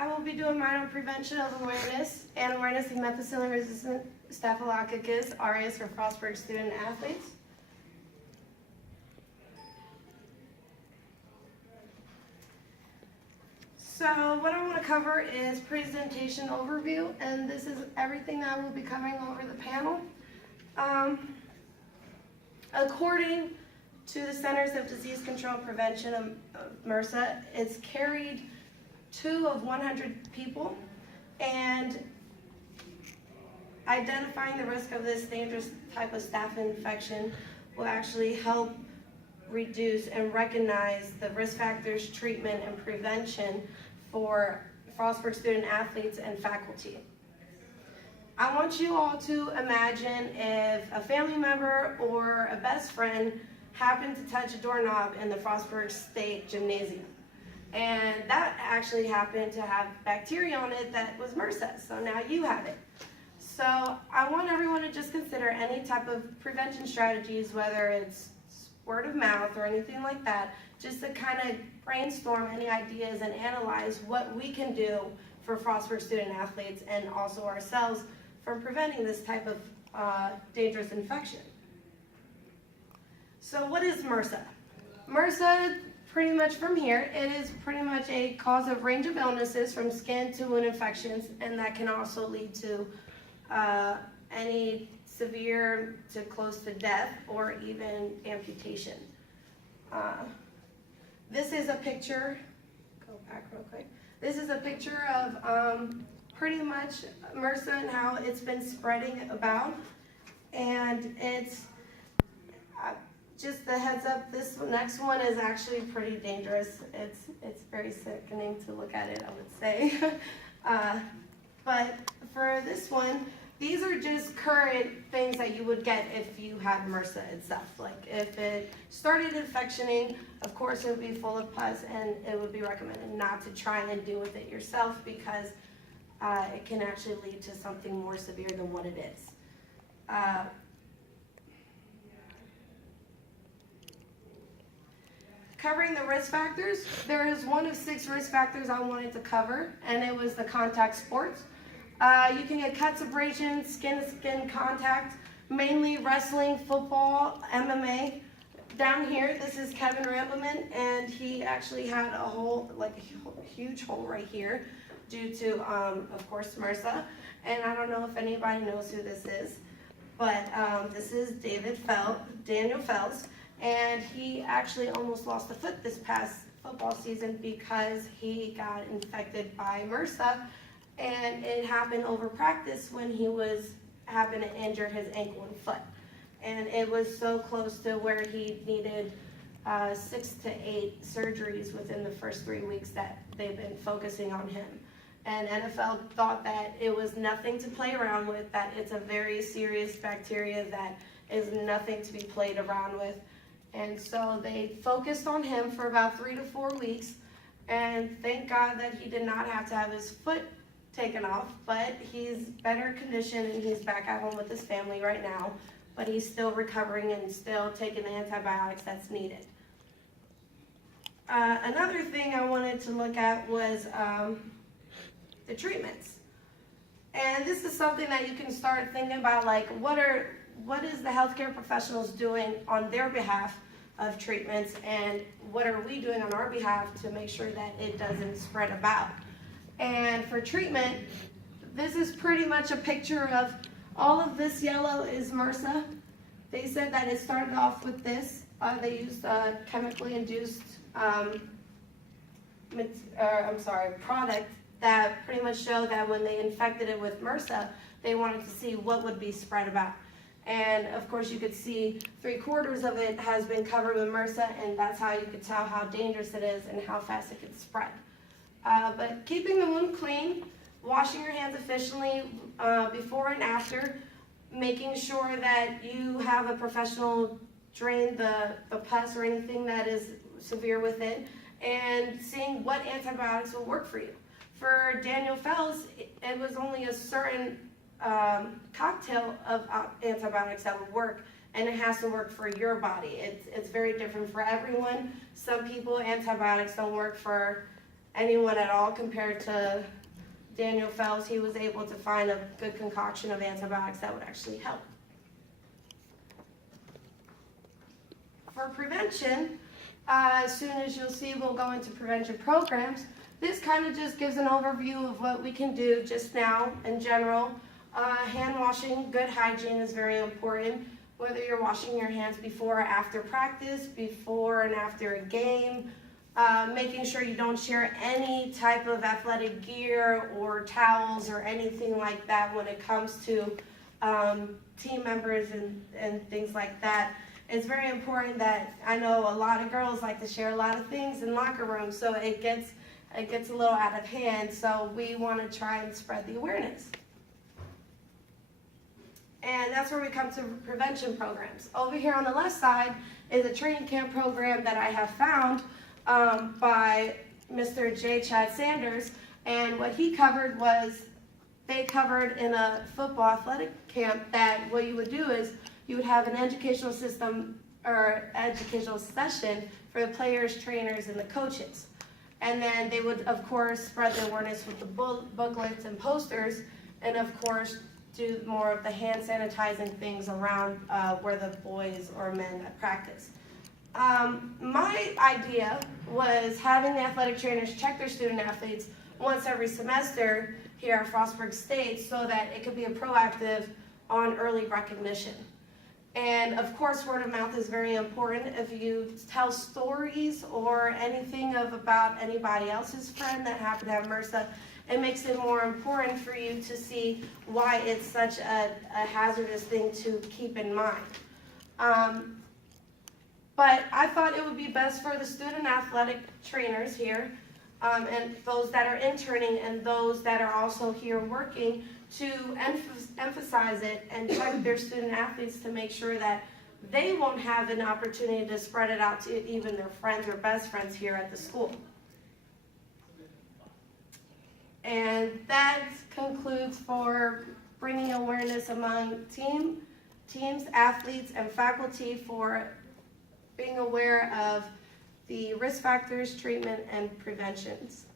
I will be doing mine on prevention of awareness and awareness of methicillin-resistant Staphylococcus aureus for Frostburg student athletes. So what I want to cover is presentation overview, and this is everything that I will be covering over the panel. According to the Centers of Disease Control and Prevention of MRSA, it's carried 2 of 100 people, and identifying the risk of this dangerous type of staph infection will actually help reduce and recognize the risk factors, treatment, and prevention for Frostburg student athletes and faculty. I want you all to imagine if a family member or a best friend happened to touch a doorknob in the Frostburg State Gymnasium. And that actually happened to have bacteria on it that was MRSA, so now you have it. So I want everyone to just consider any type of prevention strategies, whether it's word of mouth or anything like that, just to kind of brainstorm any ideas and analyze what we can do for Frostburg student athletes and also ourselves from preventing this type of dangerous infection. So what is MRSA? MRSA, pretty much from here, it is pretty much a cause of range of illnesses from skin to wound infections, and that can also lead to any severe to close to death or even amputation. This is a picture, go back real quick. This is a picture of pretty much MRSA and how it's been spreading about. And it's, just the heads up, this next one is actually pretty dangerous. It's very sickening to look at it, I would say. But for this one, these are just current things that you would get if you had MRSA itself. Like if it started infectioning, of course it would be full of pus, and it would be recommended not to try and deal with it yourself because it can actually lead to something more severe than what it is. Covering the risk factors, there is one of 6 risk factors I wanted to cover, and it was the contact sports. You can get cuts, abrasions, skin-to-skin contact, mainly wrestling, football, MMA. Down here, this is Kevin Rambleman, and he actually had a hole, like a huge hole right here due to, of course, MRSA. And I don't know if anybody knows who this is, but this is Daniel Fells, and he actually almost lost a foot this past football season because he got infected by MRSA. And it happened over practice when he happened to injure his ankle and foot. And it was so close to where he needed 6 to 8 surgeries within the first 3 weeks that they've been focusing on him. And NFL thought that it was nothing to play around with, that it's a very serious bacteria that is nothing to be played around with. And so they focused on him for about 3 to 4 weeks. And thank God that he did not have to have his foot taken off, but he's better conditioned and he's back at home with his family right now, but he's still recovering and still taking the antibiotics that's needed. Another thing I wanted to look at was the treatments. And this is something that you can start thinking about, like what is the healthcare professionals doing on their behalf of treatments, and what are we doing on our behalf to make sure that it doesn't spread about. And for treatment, this is pretty much a picture of all of this yellow is MRSA. They said that it started off with this. They used chemically induced product that pretty much showed that when they infected it with MRSA, they wanted to see what would be spread about. And of course you could see 3/4 of it has been covered with MRSA, and that's how you could tell how dangerous it is and how fast it could spread. But keeping the wound clean, washing your hands efficiently before and after, making sure that you have a professional drain the pus or anything that is severe with it, and seeing what antibiotics will work for you. For Daniel Fells, it was only a certain cocktail of antibiotics that would work, and it has to work for your body. It's very different for everyone. Some people, antibiotics don't work for anyone at all compared to Daniel Fells. He was able to find a good concoction of antibiotics that would actually help. For prevention, as soon as you'll see, we'll go into prevention programs. This kind of just gives an overview of what we can do just now in general. Hand washing, good hygiene is very important. Whether you're washing your hands before or after practice, before and after a game, making sure you don't share any type of athletic gear or towels or anything like that when it comes to team members and things like that. It's very important that, I know a lot of girls like to share a lot of things in locker rooms, so it gets a little out of hand, so we want to try and spread the awareness. And that's where we come to prevention programs. Over here on the left side is a training camp program that I have found by Mr. J. Chad Sanders. And what he covered was, they covered in a football athletic camp that what you would do is you would have an educational system or educational session for the players, trainers, and the coaches. And then they would, of course, spread the awareness with the booklets and posters, and of course, do more of the hand sanitizing things around where the boys or men practice. My idea was having the athletic trainers check their student athletes once every semester here at Frostburg State so that it could be a proactive on early recognition. And of course, word of mouth is very important. If you tell stories or anything about anybody else's friend that happened to have MRSA, it makes it more important for you to see why it's such a hazardous thing to keep in mind. But I thought it would be best for the student athletic trainers here and those that are interning and those that are also here working to emphasize it and check their student athletes to make sure that they won't have an opportunity to spread it out to even their friends or best friends here at the school. And that concludes for bringing awareness among teams, athletes, and faculty for being aware of the risk factors, treatment, and preventions.